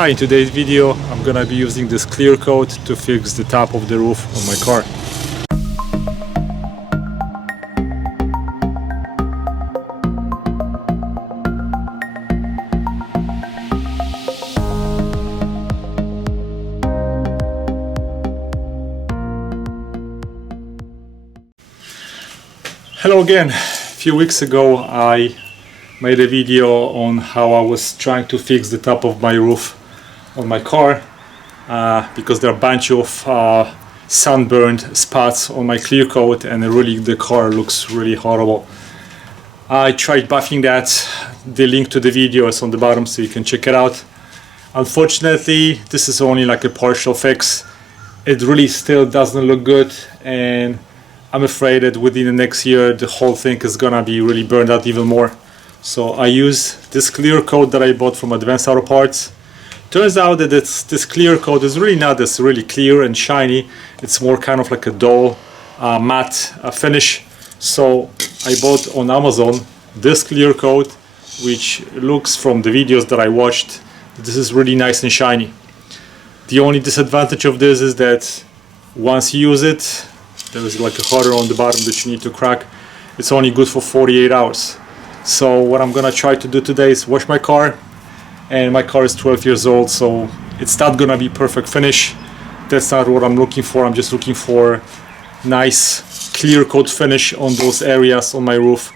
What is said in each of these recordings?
Hi, in today's video I'm gonna be using this clear coat to fix the top of the roof on my car. Hello again. A few weeks ago I made a video on how I was trying to fix the top of my roof on my car because there are a bunch of sunburned spots on my clear coat, and really the car looks really horrible. I tried buffing that. The link to the video is on the bottom so you can check it out. Unfortunately, this is only like a partial fix. It really still doesn't look good, and I'm afraid that within the next year the whole thing is gonna be really burned out even more. So I use this clear coat that I bought from Advanced Auto Parts. Turns out that this clear coat is really not this really clear and shiny. It's more kind of like a dull matte finish. So I bought on Amazon this clear coat, which looks from the videos that I watched, this is really nice and shiny. The only disadvantage of this is that once you use it, there is like a holder on the bottom that you need to crack. It's only good for 48 hours. So what I'm gonna try to do today is wash my car, and my car is 12 years old, so it's not gonna be perfect finish. That's not what I'm looking for. I'm just looking for nice clear coat finish on those areas on my roof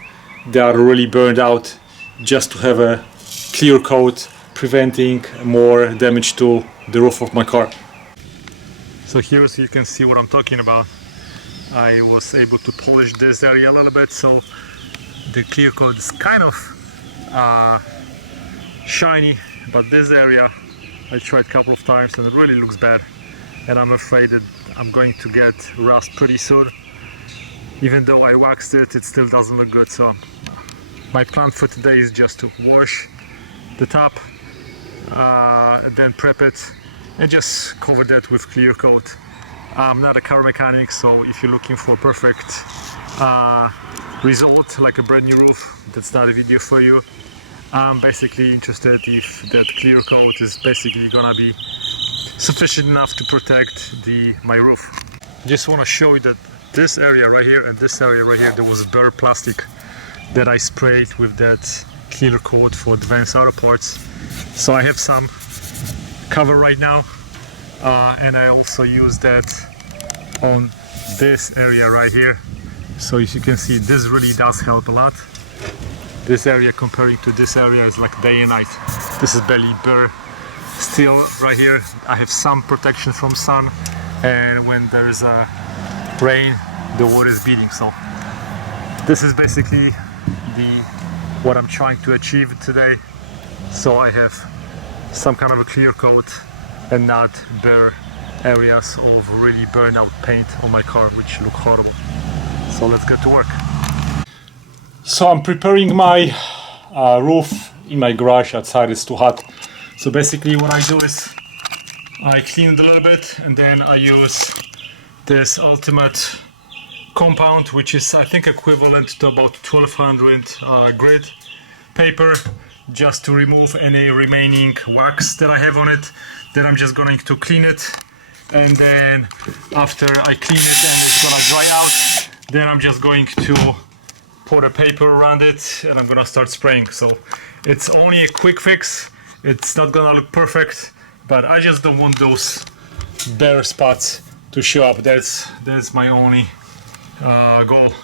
that are really burned out, just to have a clear coat preventing more damage to the roof of my car. So here you can see what I'm talking about. I was able to polish this area a little bit, so the clear coat is kind of shiny, but this area I tried a couple of times and it really looks bad, and I'm afraid that I'm going to get rust pretty soon. Even though I waxed it, it still doesn't look good. So my plan for today is just to wash the top and then prep it and just cover that with clear coat. I'm not a car mechanic, so if you're looking for perfect result like a brand new roof, that's not a video for you. I'm basically interested if that clear coat is basically gonna be sufficient enough to protect my roof. Just want to show you that this area right here and this area right here, there was bare plastic that I sprayed with that clear coat for Advanced Auto Parts. So I have some cover right now. And I also use that on this area right here. So as you can see, this really does help a lot. This area comparing to this area is like day and night. This is barely bare. Still right here I have some protection from sun, and when there's a rain the water is beating. So this is basically what I'm trying to achieve today. So I have some kind of a clear coat and not bare areas of really burned out paint on my car, which look horrible. So let's get to work. So I'm preparing my roof in my garage. Outside it's too hot. So basically what I do is I clean it a little bit, and then I use this Ultimate compound, which is I think equivalent to about 1200 grit paper, just to remove any remaining wax that I have on it. Then I'm just going to clean it, and then after I clean it and it's gonna dry out, then I'm just going to put a paper around it and I'm gonna start spraying. So it's only a quick fix. It's not gonna look perfect, but I just don't want those bare spots to show up. That's my only goal,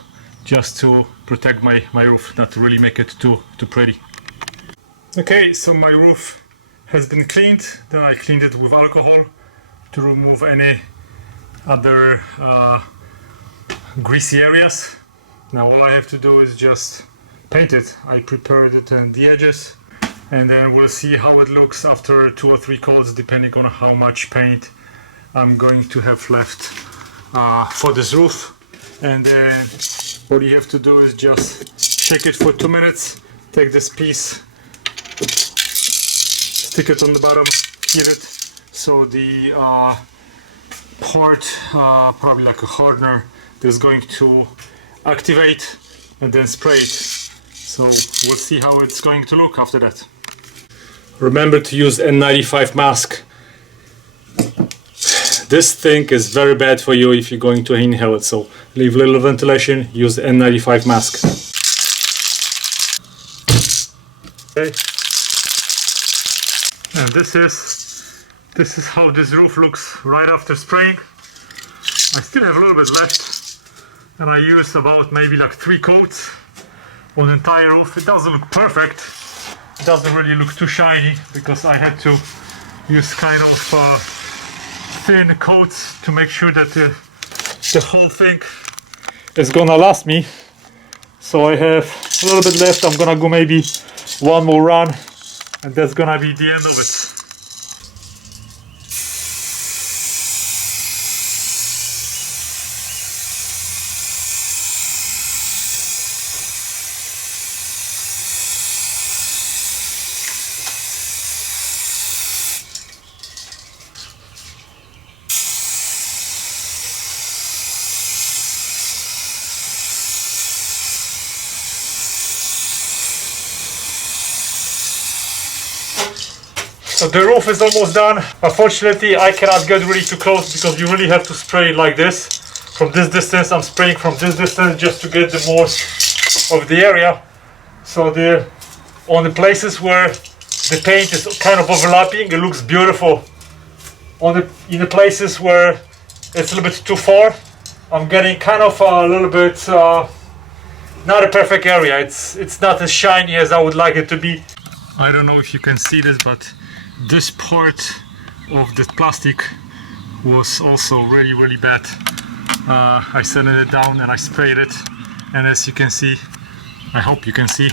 just to protect my roof, not to really make it too pretty. Okay, so my roof has been cleaned. Then I cleaned it with alcohol to remove any other greasy areas. Now all I have to do is just paint it. I prepared it on the edges, and then we'll see how it looks after 2 or 3 coats, depending on how much paint I'm going to have left for this roof. And then all you have to do is just shake it for 2 minutes, take this piece, stick it on the bottom, heat it, so the port, probably like a hardener, is going to activate, and then spray it. So we'll see how it's going to look after that. remember to use N95 mask. This thing is very bad for you if you're going to inhale it, so leave little ventilation, use the N95 mask. Okay. And this is how this roof looks right after spraying. I still have a little bit left, and I use about maybe like 3 coats on the entire roof. It doesn't look perfect, it doesn't really look too shiny because I had to use kind of thin coats to make sure that the whole thing is gonna last me. So I have a little bit left. I'm gonna go maybe one more run, and that's gonna be the end of it. So the roof is almost done. Unfortunately, I cannot get really too close because you really have to spray it like this. From this distance, I'm spraying from this distance just to get the most of the area. So on the places where the paint is kind of overlapping, it looks beautiful. In the places where it's a little bit too far, I'm getting kind of a little bit not a perfect area. It's not as shiny as I would like it to be. I don't know if you can see this, but this part of the plastic was also really bad. I sanded it down and I sprayed it, and as you can see, I hope you can see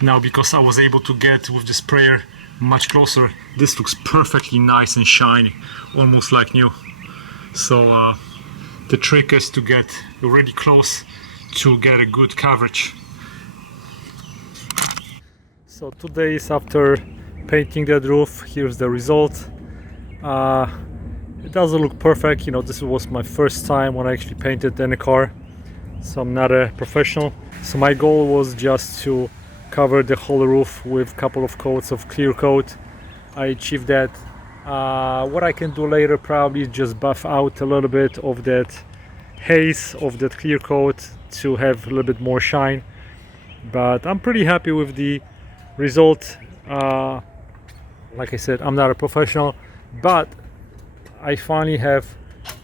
now, because I was able to get with the sprayer much closer, this looks perfectly nice and shiny, almost like new. So the trick is to get really close to get a good coverage. So 2 days after painting that roof, here's the result. It doesn't look perfect, you know, this was my first time when I actually painted in a car, so I'm not a professional. So my goal was just to cover the whole roof with a couple of coats of clear coat. I achieved that. What I can do later probably is just buff out a little bit of that haze of that clear coat to have a little bit more shine, but I'm pretty happy with the result. Like I said, I'm not a professional, but I finally have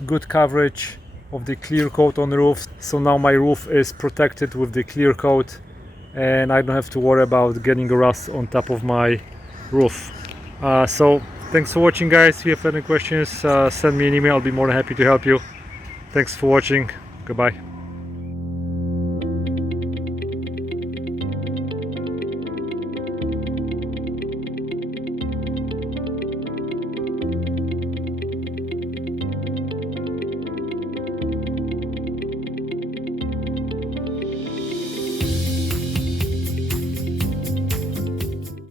good coverage of the clear coat on the roof. So now my roof is protected with the clear coat, and I don't have to worry about getting rust on top of my roof. So thanks for watching, guys. If you have any questions, send me an email. I'll be more than happy to help you. Thanks for watching. Goodbye.